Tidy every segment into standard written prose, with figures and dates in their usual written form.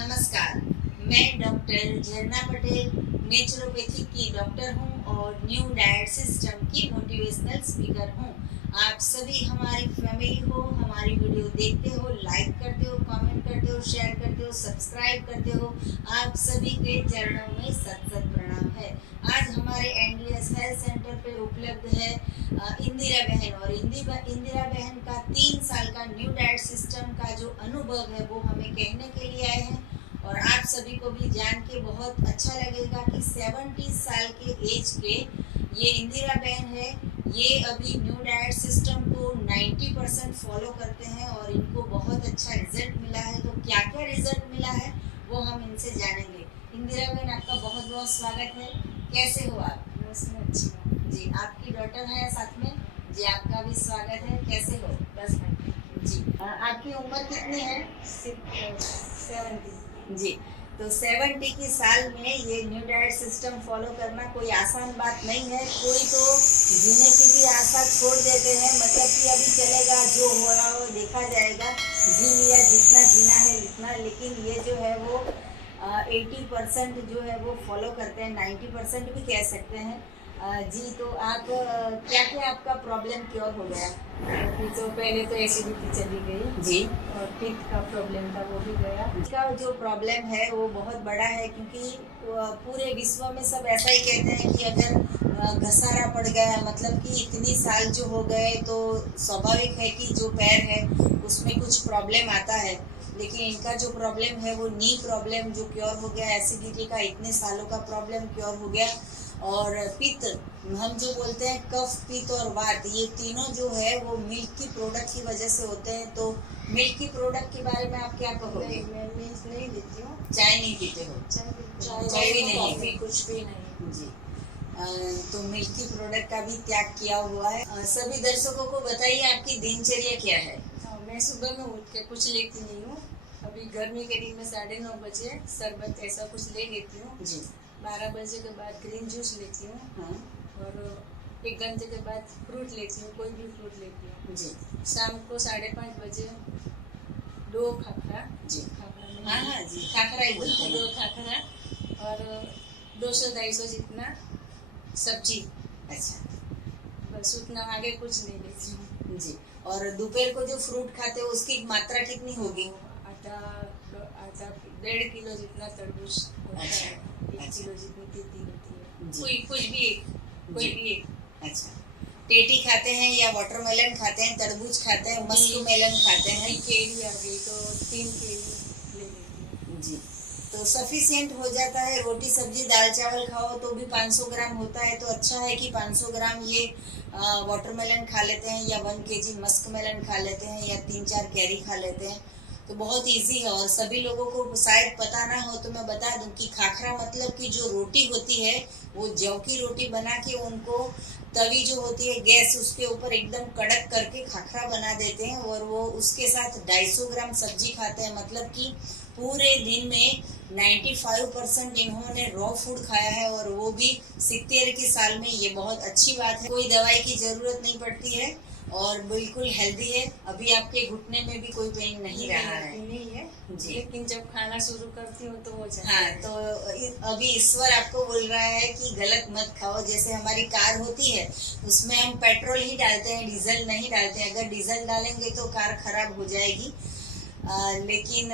नमस्कार, मैं डॉक्टर झरना पटेल नेचुरोपैथी की डॉक्टर हूँ और न्यू डाइट सिस्टम की मोटिवेशनल स्पीकर हूँ। आप सभी हमारी फैमिली हो, हमारी वीडियो देखते हो, लाइक करते हो, कमेंट करते हो, शेयर करते हो, सब्सक्राइब करते हो। आप सभी के चरणों में सत सत प्रणाम है। आज हमारे एंडलेस हेल्थ सेंटर पे उपलब्ध है इंदिरा बहन, और इंदिरा बहन का 3 साल का न्यू डाइट सिस्टम का जो अनुभव है वो हमें कहने के लिए आए हैं। और आप सभी को भी जान के बहुत अच्छा लगेगा कि 70 साल के एज के ये इंदिरा बहन है, ये अभी न्यू डाइट सिस्टम को 90% फॉलो करते हैं और इनको बहुत अच्छा रिजल्ट मिला है। तो क्या क्या रिजल्ट मिला है वो हम इनसे जानेंगे। इंदिरा बहन, आपका बहुत बहुत स्वागत है। कैसे हो आप? अच्छी जी, आपकी डॉटर है साथ में जी, आपका भी स्वागत है। कैसे हो? बस जी, आपकी उम्र कितनी है? 70। जी, तो 70 की साल में ये न्यू डाइट सिस्टम फॉलो करना कोई आसान बात नहीं है। कोई तो जीने की भी आशा छोड़ देते हैं, मतलब कि अभी चलेगा, जो हो रहा हो देखा जाएगा, जी लिया, जितना जीना है इतना। लेकिन ये जो है वो 80% जो है वो फॉलो करते हैं, 90% भी कह सकते हैं। जी, तो आप क्या क्या आपका प्रॉब्लम क्योर हो गया? अभी तो पहले तो एसिडिटी चली गई जी, और पित्त का प्रॉब्लम था वो भी गया। इसका जो प्रॉब्लम है वो बहुत बड़ा है, क्योंकि पूरे विश्व में सब ऐसा ही कहते हैं कि अगर घसारा पड़ गया, मतलब कि इतनी साल जो हो गए, तो स्वाभाविक है कि जो पैर है उसमें कुछ प्रॉब्लम आता है। लेकिन इनका जो प्रॉब्लम है वो नी प्रॉब्लम जो क्योर हो गया, एसिडिटी का इतने सालों का प्रॉब्लम क्योर हो गया। और पित्त, हम जो बोलते हैं कफ, पित्त और वात, ये तीनों जो है वो मिल्क की प्रोडक्ट की वजह से होते हैं। तो मिल्क की प्रोडक्ट के बारे में आप क्या कहोगे? नहीं, मैं मिल्क नहीं देती हूँ। चाय नहीं पीते हो? चाय भी नहीं कॉफी है। कुछ भी नहीं। जी, तो मिल्क की प्रोडक्ट का भी त्याग किया हुआ है। सभी दर्शकों को बताइए, आपकी दिनचर्या क्या है? मैं सुबह में उठ के कुछ लेती नहीं हूँ। अभी गर्मी के दिन में 9:30 बजे शरबत ऐसा कुछ ले लेती हूँ। जी, 12 बजे के बाद ग्रीन जूस लेती हूँ। हाँ, और 1 घंटे के बाद फ्रूट लेती हूँ, कोई भी फ्रूट लेती हूँ। जी, शाम को 5:30 बजे 2 खाखरा। जी, खाखरा नहीं, हाँ हाँ जी, खाखरा ही बोलते हैं। 2 खाखरा और 200-250 जितना सब्जी। अच्छा, बस उतना, आगे कुछ नहीं लेती हूँ। जी। और दोपहर को जो फ्रूट खाते हो उसकी मात्रा कितनी होगी? आधा आधा 1.5 किलो जितना तरबूज होता अच्छा, है, 1 अच्छा। किलो जितनी तीती होती है। जी। कोई जी। भी एक। अच्छा, टेटी खाते हैं या वाटरमेलन खाते हैं, तरबूज खाते हैं, मस्क मेलन खाते हैं? केरी आ गई तो 3 केरी ले लेती हूँ। जी, तो सफिशिएंट हो जाता है। रोटी सब्जी दाल चावल खाओ तो भी 500 ग्राम होता है। तो अच्छा है कि 500 ग्राम ये वाटरमेलन खा लेते हैं, या 1 केजी मस्क मेलन खा लेते हैं, या 3-4 कैरी खा लेते हैं। तो बहुत इजी है। और सभी लोगों को शायद पता ना हो तो मैं बता दूं कि खाखरा मतलब कि जो रोटी होती है वो जौ की रोटी बना के उनको तवी जो होती है गैस, उसके ऊपर एकदम कड़क करके खाखरा बना देते हैं, और वो उसके साथ 250 ग्राम सब्जी खाते हैं। मतलब कि पूरे दिन में 95% इन्होंने रॉ फूड खाया है, और वो भी 70 की साल में। ये बहुत अच्छी बात है। कोई दवाई की जरूरत नहीं पड़ती है और बिल्कुल हेल्दी है। अभी आपके घुटने में भी कोई पेन नहीं रहा है? नहीं है जी। लेकिन जब खाना शुरू करती हूँ तो हो जाता हाँ, है। तो अभी ईश्वर आपको बोल रहा है कि गलत मत खाओ। जैसे हमारी कार होती है उसमें हम पेट्रोल ही डालते हैं, डीजल नहीं डालते हैं। अगर डीजल डालेंगे तो कार खराब हो जाएगी, लेकिन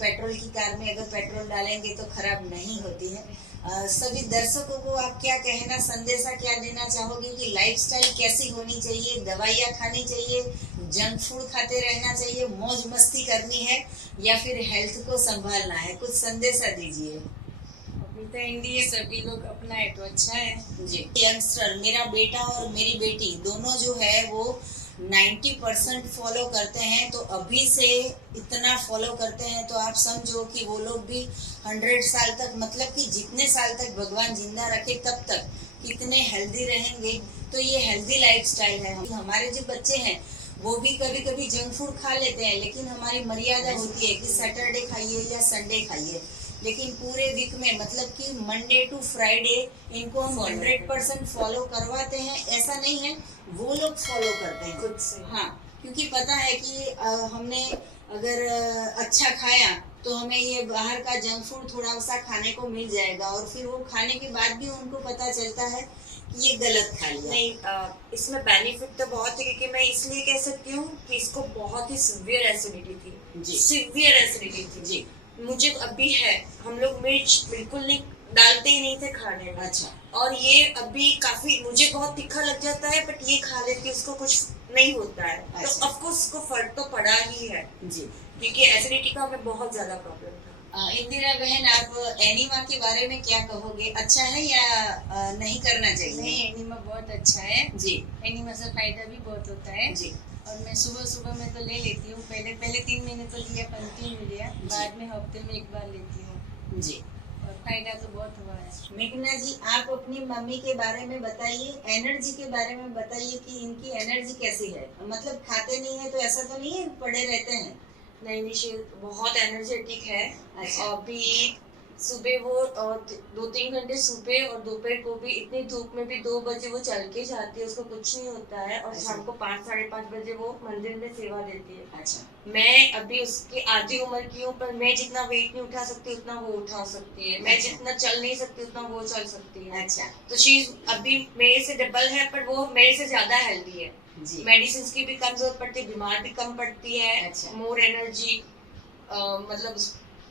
पेट्रोल की कार में अगर पेट्रोल डालेंगे तो खराब नहीं होती है। सभी दर्शकों को आप क्या कहना, संदेशा क्या देना चाहोगे कि लाइफस्टाइल कैसी होनी चाहिए? दवाइयाँ खानी चाहिए, जंक फूड खाते रहना चाहिए, मौज मस्ती करनी है, या फिर हेल्थ को संभालना है? कुछ संदेशा दीजिए। अभी तो इंडिया सभी लोग अपनाए तो अच्छा है। जी, यंगस्टर, मेरा बेटा और मेरी बेटी दोनों जो है वो 90% फॉलो करते हैं। तो अभी से इतना फॉलो करते हैं तो आप समझो कि वो लोग भी 100 साल तक, मतलब कि जितने साल तक भगवान जिंदा रखे तब तक कितने हेल्दी रहेंगे। तो ये हेल्दी लाइफस्टाइल है। हमारे जो बच्चे हैं वो भी कभी कभी जंक फूड खा लेते हैं, लेकिन हमारी मर्यादा होती है कि सैटरडे खाइए या संडे खाइए। लेकिन पूरे वीक में, मतलब कि मंडे टू फ्राइडे इनको हम 100% फॉलो करवाते हैं। ऐसा नहीं है, वो लोग फॉलो करते हैं खुद से। हाँ, क्योंकि पता है कि हमने अगर अच्छा खाया तो हमें ये बाहर का जंक फूड थोड़ा सा खाने को मिल जाएगा, और फिर वो खाने के बाद भी उनको पता चलता है कि ये गलत खा लिया। नहीं, इसमें बेनिफिट तो बहुत है, क्योंकि मैं इसलिए कह सकती हूँ कि इसको बहुत ही सिवियर एसिडिटी थी, जी। सिवियर एसिडिटी थी जी। मुझे अभी है। हम लोग मिर्च बिल्कुल नहीं डालते ही नहीं थे खाने में। अच्छा। और ये अभी काफी मुझे बहुत तीखा लग जाता है, बट ये खा लेती हूँ, उसको कुछ नहीं होता है। अच्छा। तो ऑफ कोर्स उसको फर्क तो पड़ा ही है जी। क्योंकि एसिडिटी का हमें बहुत ज्यादा प्रॉब्लम था। इंदिरा बहन, आप एनिमा के बारे में क्या कहोगे? अच्छा है या नहीं करना चाहिए? नहीं, एनिमा बहुत अच्छा है जी। एनिमा से फायदा भी बहुत होता है जी। और मैं सुबह सुबह में तो ले लेती हूँ। पहले 3 महीने तो लिया, कंटिन्यू लिया, बाद में हफ्ते में एक बार लेती हूँ जी। और फायदा तो बहुत हुआ है। मेघना जी, आप अपनी मम्मी के बारे में बताइए, एनर्जी के बारे में बताइए कि इनकी एनर्जी कैसी है। मतलब खाते नहीं है तो ऐसा तो नहीं है पड़े रहते हैं? नहीं, निशिल बहुत एनर्जेटिक है। अच्छा। अभी सुबह वो 2-3 घंटे सुबह और दोपहर को भी इतनी धूप में भी 2 बजे वो चल के जाती है, उसको कुछ नहीं होता है। और अच्छा। शाम को 5-5:30 बजे वो मंदिर में सेवा देती है। अच्छा। मैं अभी उसकी आधी उम्र की हूँ, पर मैं जितना वेट नहीं उठा सकती उतना वो उठा सकती है। मैं अच्छा। जितना चल नहीं सकती उतना वो चल सकती है। अच्छा। तो चीज अभी मेरे से डबल है, पर वो मेरे से ज्यादा हेल्दी है। मेडिसिन की भी कम जरूरत पड़ती है, बीमार भी कम पड़ती है। अच्छा। मोर एनर्जी, मतलब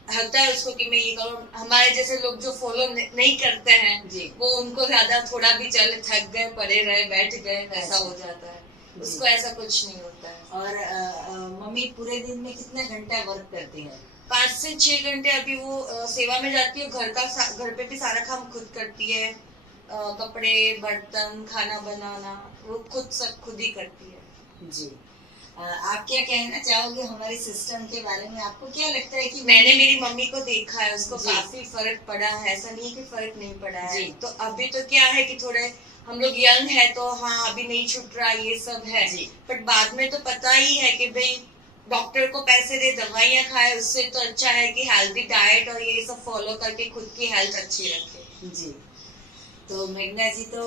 होता है उसको कि मैं ये करूँ। हमारे जैसे लोग जो फॉलो नहीं करते हैं जी। वो उनको ज्यादा थोड़ा भी चल थक गए, पड़े रहे, बैठ गए, वैसा अच्छा। हो जाता है। जी। उसको ऐसा कुछ नहीं होता है। और मम्मी पूरे दिन में कितना घंटा वर्क करती है? 5 से 6 घंटे अभी वो सेवा में जाती है। घर पे भी सारा काम खुद करती है। कपड़े, बर्तन, खाना बनाना वो खुद ही करती है। जी। आप क्या कहना चाहोगे हमारे सिस्टम के बारे में? आपको क्या लगता है कि मैंने मेरी मम्मी को देखा है, उसको जी। काफी फर्क पड़ा है। ऐसा नहीं है कि फर्क नहीं पड़ा है। जी। तो अभी तो क्या है कि थोड़े हम लोग यंग है तो हाँ अभी नहीं छूट रहा ये सब है। जी। बट बाद में तो पता ही है कि भाई डॉक्टर को पैसे दे, दवाइयाँ खाए, उससे तो अच्छा है कि हेल्दी डाइट और ये सब फॉलो करके खुद की हेल्थ अच्छी रखे। जी। तो मेघना जी तो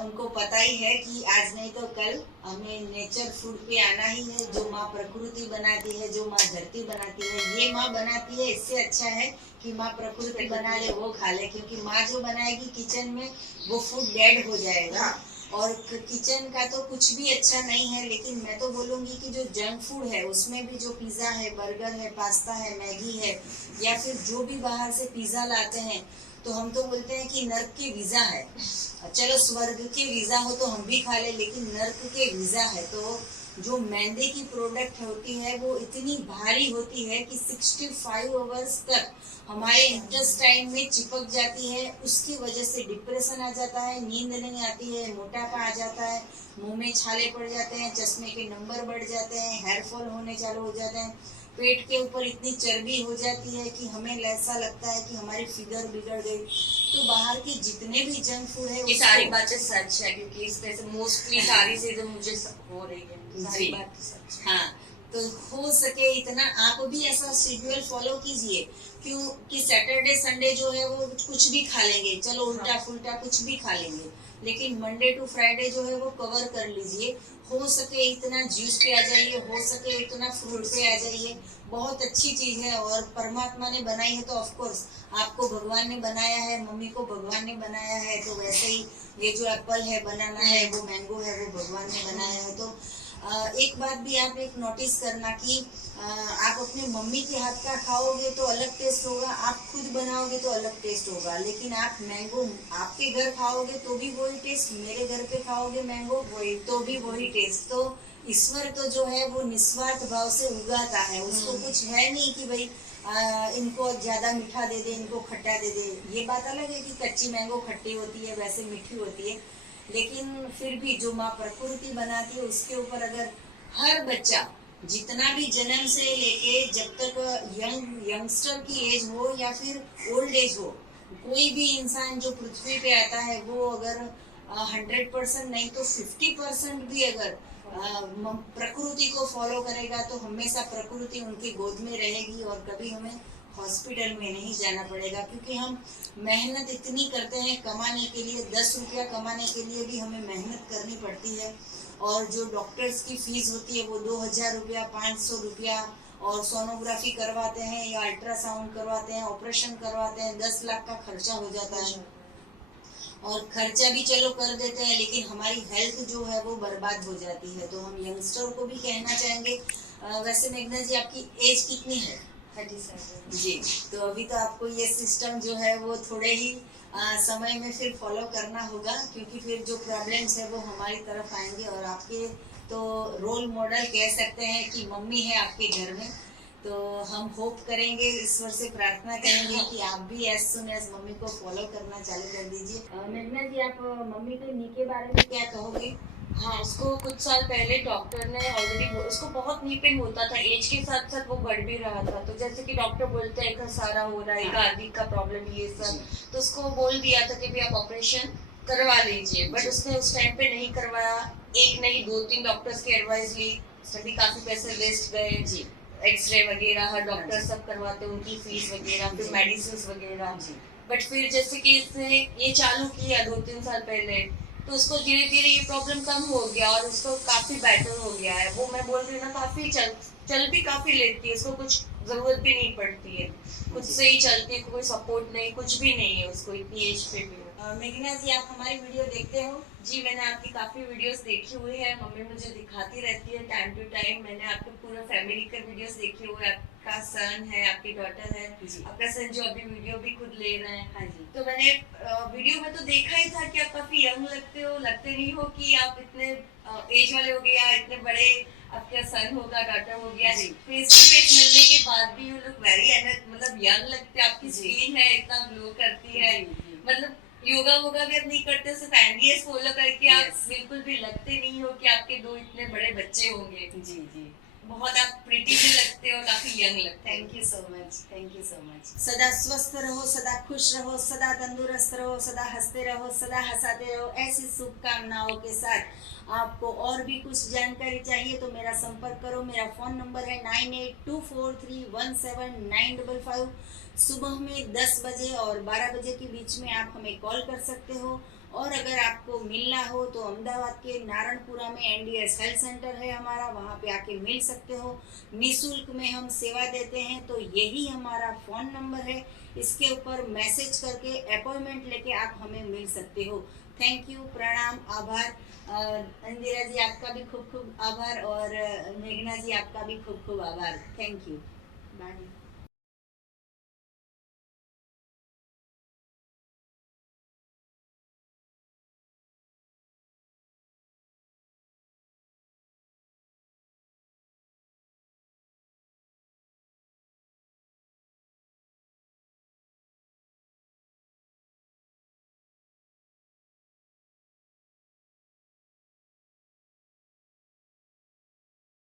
उनको पता ही है कि आज नहीं तो कल हमें नेचर फूड पे आना ही है। जो माँ प्रकृति बनाती है, जो माँ धरती बनाती है, ये माँ बनाती है, इससे अच्छा है कि माँ प्रकृति बना ले, वो खा ले। क्योंकि माँ जो बनाएगी किचन में वो फूड डेड हो जाएगा। और किचन का तो कुछ भी अच्छा नहीं है। लेकिन मैं तो बोलूँगी कि जो जंक फूड है उसमें भी जो पिज़्ज़ा है, बर्गर है, पास्ता है, मैगी है, या फिर जो भी बाहर से पिज़्ज़ा लाते हैं, तो हम तो बोलते हैं कि नर्क के वीजा है। चलो स्वर्ग के वीजा हो तो हम भी खा ले, लेकिन नर्क के वीजा है। तो जो मैदे की प्रोडक्ट होती है वो इतनी भारी होती है कि 65 आवर्स तक हमारे इंटेस्टाइन में चिपक जाती है। उसकी वजह से डिप्रेशन आ जाता है, नींद नहीं आती है, मोटापा आ जाता है, मुंह में छाले पड़ जाते हैं, चश्मे के नंबर बढ़ जाते हैं, हेयर फॉल होने चालू हो जाते हैं, पेट के ऊपर इतनी चर्बी हो जाती है कि हमें ऐसा लगता है कि हमारी फिगर बिगड़ गई। तो बाहर के जितने भी जंक फूड है ये सारी बातें सच है, क्योंकि इस तरह से मोस्टली सारी चीजें मुझे हो रही है। सारी बातें सच है। हाँ, तो हो सके इतना आप भी ऐसा शेड्यूल फॉलो कीजिए। क्यों कि सैटरडे संडे जो है वो कुछ भी खा लेंगे, चलो उल्टा फुल्टा कुछ भी खा लेंगे, लेकिन मंडे टू फ्राइडे जो है वो कवर कर लीजिए। हो सके इतना जूस पे आ जाइए, हो सके इतना फ्रूट पे आ जाइए। बहुत अच्छी चीज है और परमात्मा ने बनाई है तो ऑफ कोर्स आपको भगवान ने बनाया है, मम्मी को भगवान ने बनाया है, तो वैसे ही ये जो एप्पल है, बनाना है, वो मैंगो है, वो भगवान ने बनाया है। तो एक बात भी आप एक नोटिस करना कि आप अपनी मम्मी के हाथ का खाओगे तो अलग टेस्ट होगा, आप खुद बनाओगे तो अलग टेस्ट होगा। लेकिन आप मैंगो आपके घर खाओगे तो भी वही टेस्ट, मेरे घर पे खाओगे मैंगो वही तो भी वही टेस्ट। तो ईश्वर तो जो है वो निस्वार्थ भाव से उगाता है। उसको कुछ है नहीं कि भाई इनको ज्यादा मीठा दे दे, इनको खट्टा दे दे। ये बात अलग है कि कच्ची मैंगो खट्टी होती है, वैसे मीठी होती है, लेकिन फिर भी जो माँ प्रकृति बनाती है उसके ऊपर अगर हर बच्चा जितना भी जन्म से लेके जब तक यंगस्टर की एज हो या फिर ओल्ड एज हो, कोई भी इंसान जो पृथ्वी पे आता है वो अगर 100% नहीं तो 50% भी अगर प्रकृति को फॉलो करेगा तो हमेशा प्रकृति उनकी गोद में रहेगी और कभी हमें हॉस्पिटल में नहीं जाना पड़ेगा। क्योंकि हम मेहनत इतनी करते हैं कमाने के लिए, 10 रुपया कमाने के लिए भी हमें मेहनत करनी पड़ती है। और जो डॉक्टर्स की फीस होती है वो 2000 रुपया, 500 रुपया और सोनोग्राफी करवाते हैं या अल्ट्रासाउंड करवाते हैं, ऑपरेशन करवाते हैं, 10 लाख का खर्चा हो जाता है। और खर्चा भी चलो कर देते हैं, लेकिन हमारी हेल्थ जो है वो बर्बाद हो जाती है। तो हम यंगस्टर को भी कहना चाहेंगे, वैसे मेघना जी आपकी एज कितनी है? 37 जी। तो अभी तो आपको ये सिस्टम जो है वो थोड़े ही समय में फिर फॉलो करना होगा, क्योंकि फिर जो प्रॉब्लम्स है वो हमारी तरफ आएंगे। और आपके तो रोल मॉडल कह सकते हैं कि मम्मी है आपके घर में। तो हम होप करेंगे, ईश्वर से प्रार्थना करेंगे कि आप भी एज सुन एज मम्मी को फॉलो करना चालू कर दीजिए। मेघना जी, आप मम्मी के नी के बारे में क्या कहोगे? हाँ, उसको कुछ साल पहले डॉक्टर ने ऑलरेडी, उसको बहुत नी पेन होता था, एज के साथ साथ वो बढ़ भी रहा था। तो जैसे कि डॉक्टर बोलते हैं घसारा हो रहा है, गादी का प्रॉब्लम, ये सब, तो उसको बोल दिया था कि भी आप ऑपरेशन करवा लीजिए। बट उसने उस टाइम पे नहीं करवाया। एक नहीं 2-3 डॉक्टर्स की एडवाइस ली, सभी काफी पैसे वेस्ट गए। जी। एक्सरे वगैरह हर डॉक्टर सब करवाते, उनकी फीस वगैरह, फिर मेडिसिन वगैरह। बट फिर जैसे कि इसने ये चालू किया 2-3 साल पहले, तो उसको धीरे धीरे ये प्रॉब्लम कम हो गया और उसको काफी बेटर हो गया है। वो मैं बोल रही हूँ ना, काफी चल भी काफी लेती है, उसको कुछ जरूरत भी नहीं पड़ती है, खुद से ही चलती है, कोई सपोर्ट नहीं, कुछ भी नहीं है उसको इतनी एज पे भी। मेघना जी, आप हमारी वीडियो देखते हो? जी, मैंने आपकी काफी वीडियोस देखी हुई है, मम्मी मुझे दिखाती रहती है टाइम टू टाइम। मैंने आपके पूरा फैमिली का वीडियोस देखे हुए हैं, आपका सन है, आपकी डॉटर है, आपका सन जो अभी वीडियो भी खुद ले रहे हैं। हाँ जी। तो मैंने वीडियो में तो देखा ही था कि आप काफी यंग लगते हो, लगते नहीं हो कि आप इतने एज वाले हो गए या इतने बड़े आपका सन होगा, डॉटर हो गया। फेस टू फेस मिलने के बाद भी यू लुक वेरी मतलब यंग लगते, आपकी स्किन है इतना ग्लो करती है। मतलब योगा वोगा भी आप नहीं करते, सिर्फ एनडीएस फॉलो करके आप बिल्कुल भी लगते नहीं हो कि आपके 2 इतने बड़े बच्चे होंगे। जी जी। बहुत आप प्रिटी भी लगते हो, काफी यंग लगते हैं। Thank you so much, thank you so much. सदा स्वस्थ रहो, सदा खुश रहो, सदा तंदुरुस्त रहो, सदा हंसते रहो, सदा हंसाते रहो। ऐसी शुभकामनाओं के साथ आपको और भी कुछ जानकारी चाहिए तो मेरा संपर्क करो। मेरा फ़ोन नंबर है 9824317955। सुबह में 10 बजे और 12 बजे के बीच में आप हमें कॉल कर सकते हो। और अगर आपको मिलना हो तो अहमदाबाद के नारायणपुरा में एनडीएस हेल्थ सेंटर है हमारा, वहाँ पे आके मिल सकते हो। निःशुल्क में हम सेवा देते हैं, तो यही हमारा फ़ोन नंबर है। इसके ऊपर मैसेज करके अपॉइंटमेंट लेके आप हमें मिल सकते हो। थैंक यू, प्रणाम, आभार। इंदिरा जी आपका भी खूब खूब आभार और मेघना जी आपका भी खूब खूब आभार। Thank you, bye.